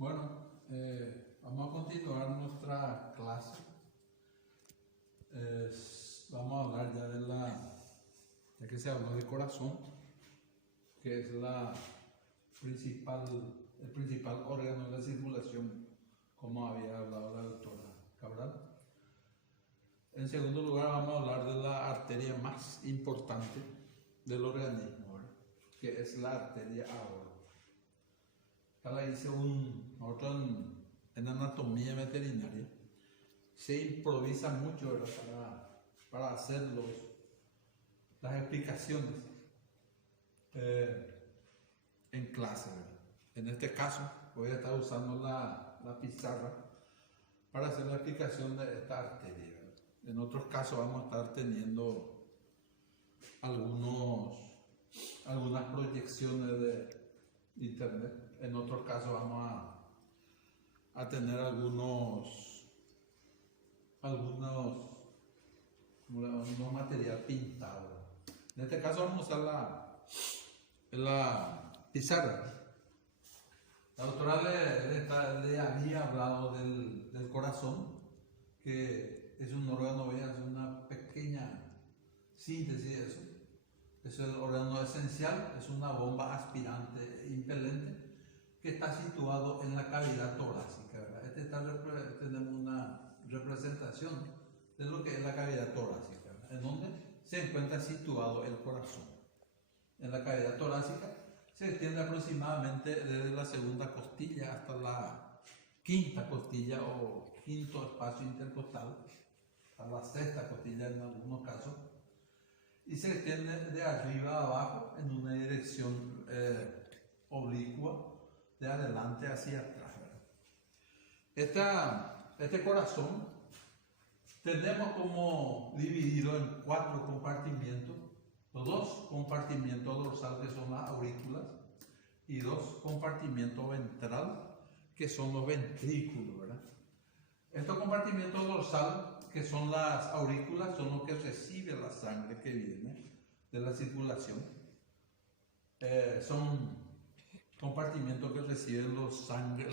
Bueno, vamos a continuar nuestra clase. Vamos a hablar ya que se habló de corazón, que es el principal órgano de la circulación, como había hablado la doctora Cabral. En segundo lugar, vamos a hablar de la arteria más importante del organismo, ¿verdad? Que es la arteria aorta. Acá la hice nosotros en anatomía veterinaria. Se improvisa mucho, ¿verdad? Para hacer las explicaciones en clase, ¿verdad? En este caso voy a estar usando la pizarra para hacer la explicación de esta arteria, ¿verdad? En otros casos vamos a estar teniendo algunas proyecciones de internet. En otros casos vamos a tener algunos material pintado. En este caso vamos a usar la pizarra. La doctora le había hablado del corazón, que es un órgano, voy a hacer una pequeña síntesis de eso. Es el órgano esencial, es una bomba aspirante impelente que está situado en la cavidad torácica, ¿verdad? Tenemos una representación de lo que es la cavidad torácica, ¿verdad? En donde se encuentra situado el corazón. En la cavidad torácica se extiende aproximadamente desde la segunda costilla hasta la quinta costilla o quinto espacio intercostal, hasta la sexta costilla en algunos casos, y se extiende de arriba a abajo en una dirección oblicua, de adelante hacia atrás, ¿verdad? Este corazón tenemos como dividido en 4 compartimentos, los 2 compartimentos dorsales que son las aurículas y 2 compartimentos ventral que son los ventrículos, ¿verdad? Estos compartimentos dorsales, que son las aurículas, son los que reciben la sangre que viene de la circulación. Son compartimentos que reciben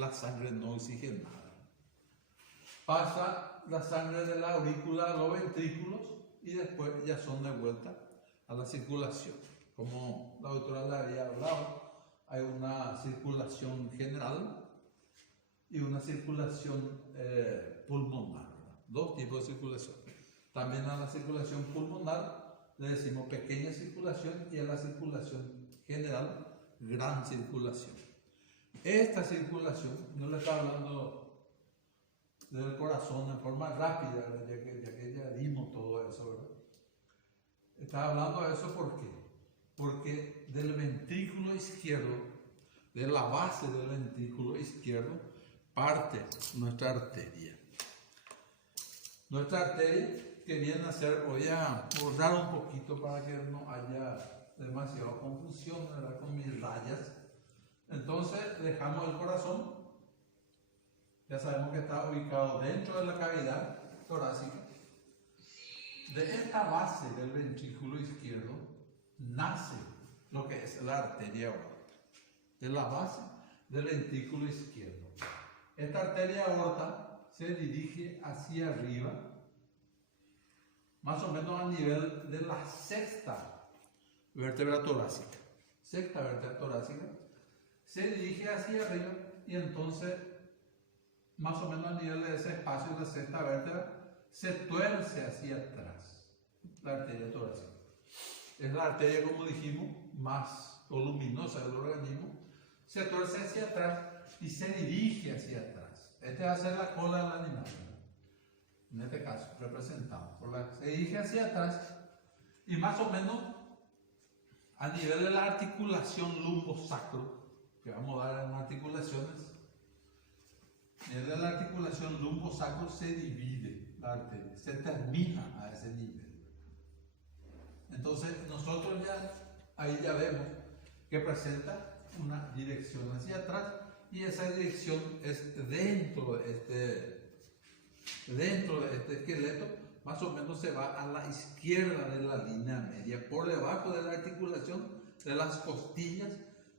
la sangre no oxigenada. Pasa la sangre de la aurícula a los ventrículos y después ya son de vuelta a la circulación. Como la doctora le había hablado, hay una circulación general y una circulación pulmonar, ¿verdad? 2 tipos de circulación. También a la circulación pulmonar le decimos pequeña circulación y a la circulación general gran circulación. Esta circulación, no le está hablando del corazón en forma rápida, ¿verdad? ya que ya dimos todo eso, ¿verdad? Está hablando de eso ¿por qué? Porque del ventrículo izquierdo, de la base del ventrículo izquierdo, parte nuestra arteria. Nuestra arteria que viene a ser, voy a borrar un poquito para que no haya demasiada confusión, ¿verdad? Con mis rayas. Entonces dejamos el corazón, ya sabemos que está ubicado dentro de la cavidad torácica. De esta base del ventrículo izquierdo nace lo que es la arteria aorta, de la base del ventrículo izquierdo. Esta arteria aorta se dirige hacia arriba, más o menos a nivel de la sexta vértebra torácica. Sexta vértebra torácica se dirige hacia arriba y entonces, más o menos a nivel de ese espacio de la sexta vértebra, se tuerce hacia atrás la arteria torácica. Es la arteria, como dijimos, más voluminosa del organismo. Se tuerce hacia atrás y se dirige hacia atrás. Esta va a ser la cola del animal, en este caso representado por se dirige hacia atrás y más o menos a nivel de la articulación lumbosacro, que vamos a dar en articulaciones, a nivel de la articulación lumbosacro se divide la arteria, se termina a ese nivel. Entonces nosotros ahí ya vemos que presenta una dirección hacia atrás y esa dirección es dentro de este esqueleto, más o menos se va a la izquierda de la línea media, por debajo de la articulación de las costillas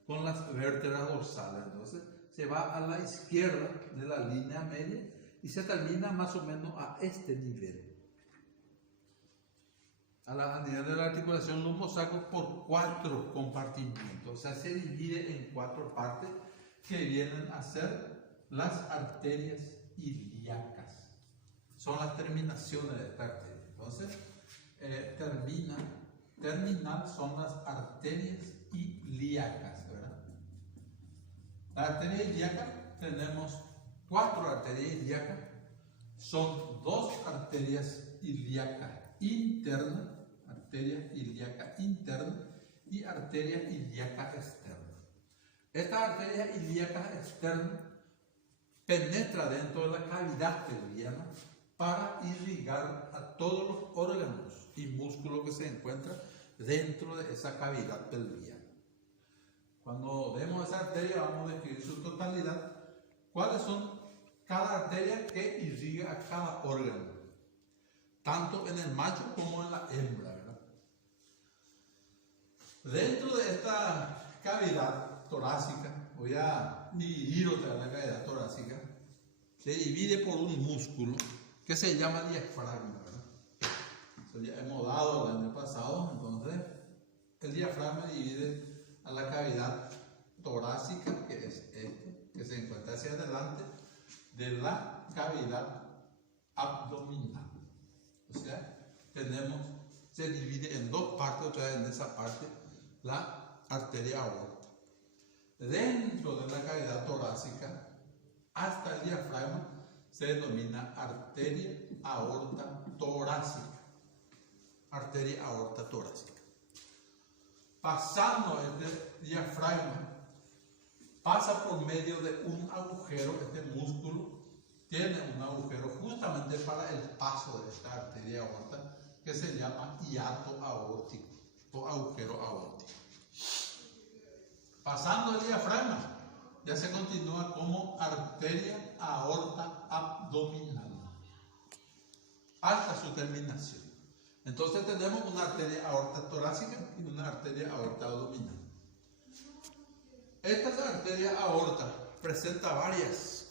con las vértebras dorsales. Entonces se va a la izquierda de la línea media y se termina más o menos a este nivel. A nivel de la articulación lumbosaco por 4 compartimientos, o sea, se divide en 4 partes que vienen a ser las arterias ilíacas. Son las terminaciones de esta arteria. Entonces, terminal son las arterias ilíacas, ¿verdad? La arteria ilíaca, tenemos 4 arterias ilíacas, son 2 arterias ilíacas internas, arteria ilíaca interna y arteria ilíaca externa. Esta arteria ilíaca externa penetra dentro de la cavidad pelviana para irrigar a todos los órganos y músculos que se encuentran dentro de esa cavidad pelviana. Cuando vemos esa arteria vamos a describir su totalidad, cuáles son cada arteria que irriga a cada órgano, tanto en el macho como en la hembra, ¿verdad? Dentro de esta cavidad torácica, voy a dividir otra vez la cavidad torácica, se divide por un músculo que se llama diafragma, ¿verdad? Eso ya hemos dado el año pasado. Entonces el diafragma divide a la cavidad torácica, que es este, que se encuentra hacia adelante, de la cavidad abdominal. O sea, se divide en 2 partes, otra vez en esa parte, la arteria aorta. Dentro de la cavidad torácica, hasta el diafragma, se denomina arteria aorta torácica. Arteria aorta torácica. Pasando este diafragma, pasa por medio de un agujero, este músculo tiene un agujero justamente para el paso de esta arteria aorta, que se llama hiato aórtico o agujero aórtico. Pasando el diafragma, ya se continúa como arteria aorta abdominal hasta su terminación. Entonces tenemos una arteria aorta torácica y una arteria aorta abdominal. Esta arteria aorta presenta varias.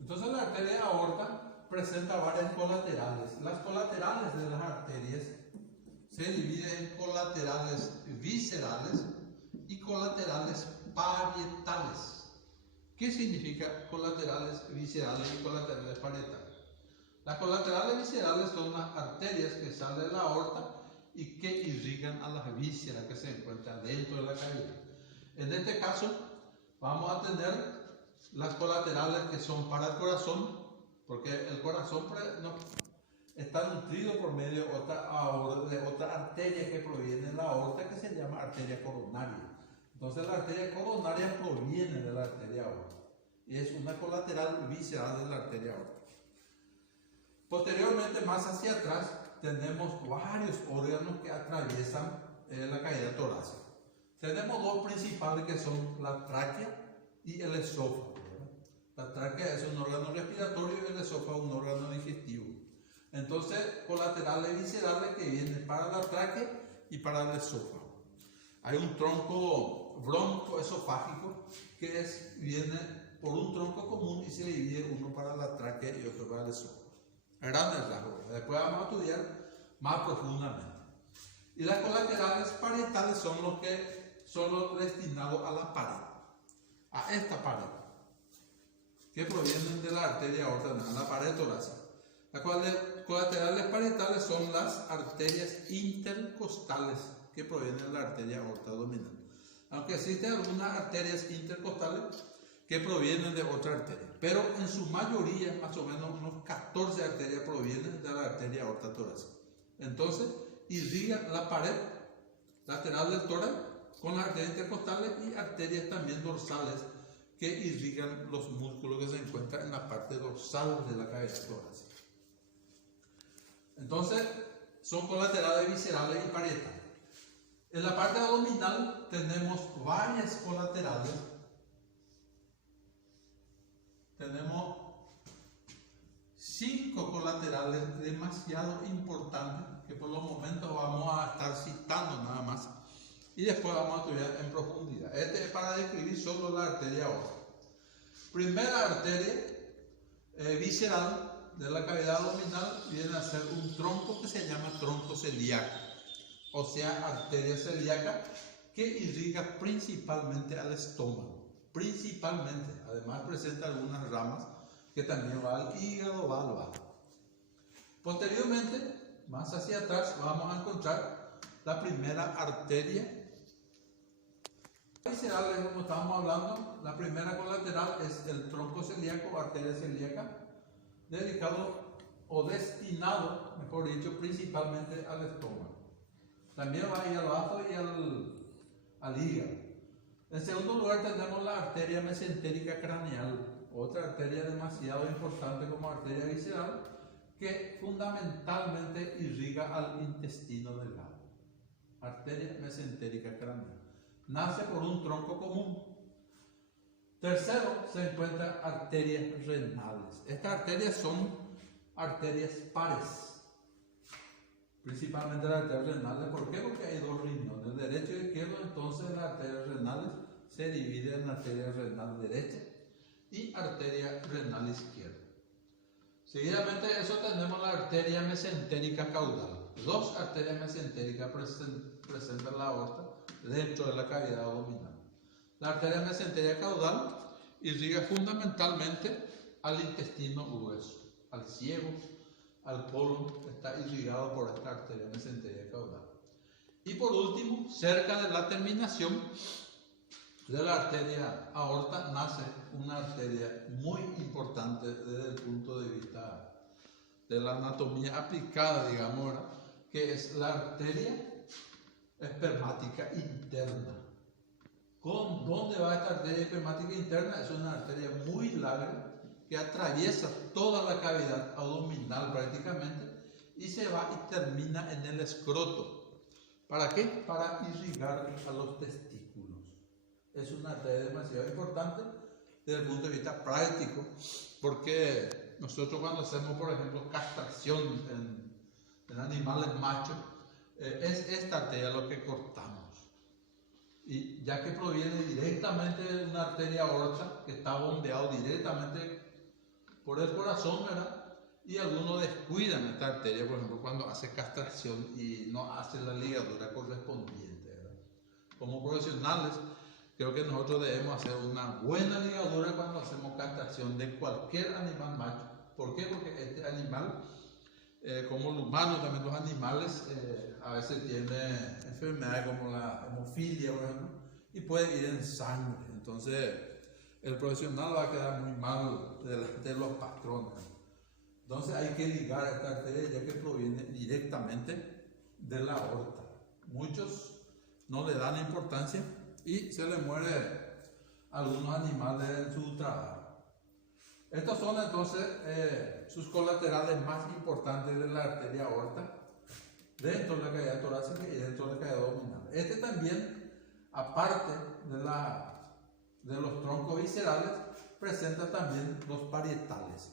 Entonces la arteria aorta presenta varias colaterales. Las colaterales de las arterias se dividen en colaterales viscerales y colaterales parietales. ¿Qué significa colaterales viscerales y colaterales parietales? Las colaterales viscerales son las arterias que salen de la aorta y que irrigan a las vísceras que se encuentran dentro de la cavidad. En este caso, vamos a tener las colaterales que son para el corazón, porque el corazón está nutrido por medio de otra arteria que proviene de la aorta, que se llama arteria coronaria. Entonces la arteria coronaria proviene de la arteria aorta y es una colateral visceral de la arteria aorta. Posteriormente, más hacia atrás, tenemos varios órganos que atraviesan la cavidad torácica. Tenemos 2 principales que son la tráquea y el esófago. La tráquea es un órgano respiratorio y el esófago un órgano digestivo. Entonces, colaterales viscerales que vienen para la tráquea y para el esófago. Hay un tronco broncoesofágico que viene por un tronco común y se divide uno para la tráquea y otro para el esófago. Grandes rasgos. Después vamos a estudiar más profundamente. Y las colaterales parietales son los destinados a la pared, a esta pared, que provienen de la arteria aorta, la pared torácica. Las colaterales parietales son las arterias intercostales que provienen de la arteria aorta abdominal. Aunque existen algunas arterias intercostales que provienen de otra arteria, pero en su mayoría, más o menos unos 14 arterias provienen de la arteria aorta torácica. Entonces, irrigan la pared lateral del tórax con las arterias intercostales y arterias también dorsales que irrigan los músculos que se encuentran en la parte dorsal de la cavidad torácica. Entonces, son colaterales viscerales y parietales. En la parte abdominal tenemos varias colaterales. Tenemos 5 colaterales demasiado importantes que por los momentos vamos a estar citando nada más. y después vamos a estudiar en profundidad. Este es para describir solo la arteria aorta. Primera arteria visceral de la cavidad abdominal viene a ser un tronco que se llama tronco celíaco, o sea, arteria celíaca que irriga principalmente al estómago, principalmente. Además presenta algunas ramas que también va al hígado, va al bazo. Posteriormente, más hacia atrás, vamos a encontrar la primera arteria visceral, como estábamos hablando. La primera colateral es el tronco celíaco, arteria celíaca, dedicado o destinado, mejor dicho, principalmente al estómago. También va a ir al bazo y al hígado. En segundo lugar tenemos la arteria mesentérica craneal, otra arteria demasiado importante como arteria visceral, que fundamentalmente irriga al intestino delgado. Arteria mesentérica craneal. Nace por un tronco común. Tercero, se encuentran arterias renales. Estas arterias son arterias pares, principalmente las arterias renales. ¿Por qué? Porque hay dos riñones, derecho y izquierdo. Entonces las arterias renales se dividen en arteria renal derecha y arteria renal izquierda. Seguidamente a eso tenemos la arteria mesentérica caudal. Dos arterias mesentéricas presentan la aorta dentro de la cavidad abdominal. La arteria mesentérica caudal irriga fundamentalmente al intestino grueso, al ciego, al colon, está irrigado por esta arteria mesentérica caudal. Y por último, cerca de la terminación de la arteria aorta nace una arteria muy importante desde el punto de vista de la anatomía aplicada, digamos, ¿verdad? Que es la arteria espermática interna. ¿Con dónde va esta arteria espermática interna? Es una arteria muy larga que atraviesa toda la cavidad abdominal prácticamente y se va y termina en el escroto. ¿Para qué? Para irrigar a los testículos. Es una arteria demasiado importante desde el punto de vista práctico, porque nosotros cuando hacemos, por ejemplo, castración en animales machos, es esta arteria lo que cortamos. Y ya que proviene directamente de una arteria aorta que está bombeado directamente por el corazón, ¿verdad? Y algunos descuidan esta arteria, por ejemplo, cuando hace castración y no hace la ligadura correspondiente, ¿verdad? Como profesionales, creo que nosotros debemos hacer una buena ligadura cuando hacemos castración de cualquier animal macho. ¿Por qué? Porque este animal, como el humano, también los animales a veces tienen enfermedades como la hemofilia, por ejemplo, y puede ir en sangre. Entonces, el profesional va a quedar muy mal de los patrones. Entonces, hay que ligar esta arteria ya que proviene directamente de la aorta. Muchos no le dan importancia y se le muere a algunos animales en su trabajo. Estos son entonces sus colaterales más importantes de la arteria aorta dentro de la cavidad torácica y dentro de la cavidad abdominal. Este también, aparte de los troncos viscerales, presenta también los parietales,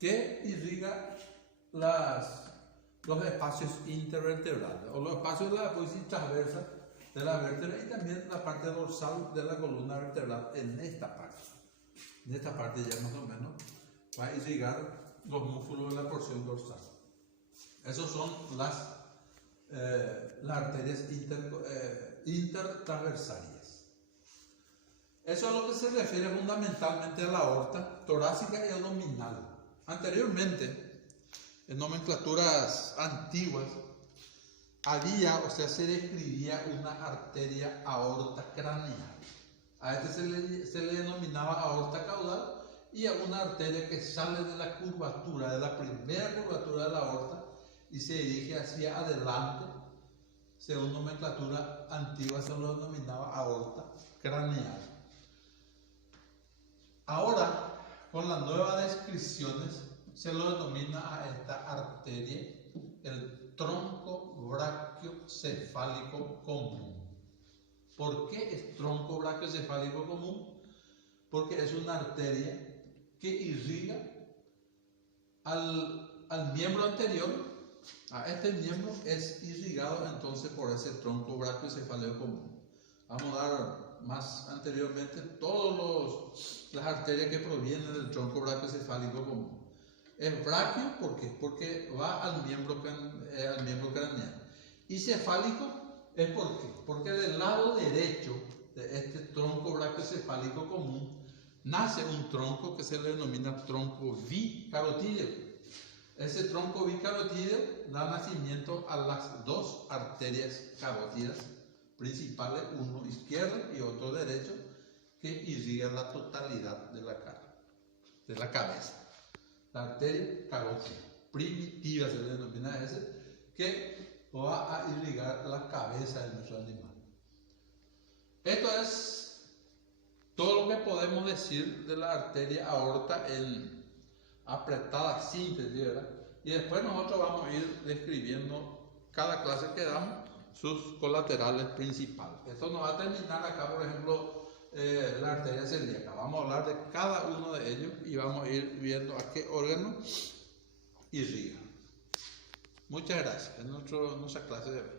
que irriga los espacios intervertebrales o los espacios de la apófisis transversa de la vértebra y también la parte dorsal de la columna vertebral en esta parte. En esta parte ya más o menos va a irrigar los músculos de la porción dorsal. Esas son las arterias intertransversarias. Eso es lo que se refiere fundamentalmente a la aorta torácica y abdominal. Anteriormente, en nomenclaturas antiguas, se describía una arteria aorta craneal. A este se le denominaba aorta caudal y a una arteria que sale de la curvatura, de la primera curvatura de la aorta y se dirige hacia adelante. Según nomenclatura antigua se lo denominaba aorta craneal. Ahora, con las nuevas descripciones, se lo denomina a esta arteria el tronco brachiocefálico común. ¿Por qué es tronco brachiocefálico común? Porque es una arteria que irriga al miembro anterior. A este miembro es irrigado entonces por ese tronco brachiocefálico común. Vamos a dar más anteriormente todas las arterias que provienen del tronco brachiocefálico común. Es braquio, ¿por qué? Porque va al miembro craneal. Y cefálico es ¿por qué? Porque del lado derecho de este tronco brachiocefálico común nace un tronco que se le denomina tronco bicarotídeo. Ese tronco bicarotídeo da nacimiento a las dos arterias carótidas principales, uno izquierdo y otro derecho, que irrigan la totalidad de la cara, de la cabeza. La arteria carótida primitiva se le denomina ese, que va a irrigar la cabeza de nuestro animal. Esto es todo lo que podemos decir de la arteria aorta en apretada síntesis, ¿verdad? Y después nosotros vamos a ir describiendo cada clase que damos, sus colaterales principales. Esto nos va a terminar acá, por ejemplo, la arteria celíaca. Vamos a hablar de cada uno de ellos y vamos a ir viendo a qué órgano irriga. Muchas gracias. Es nuestra clase de hoy.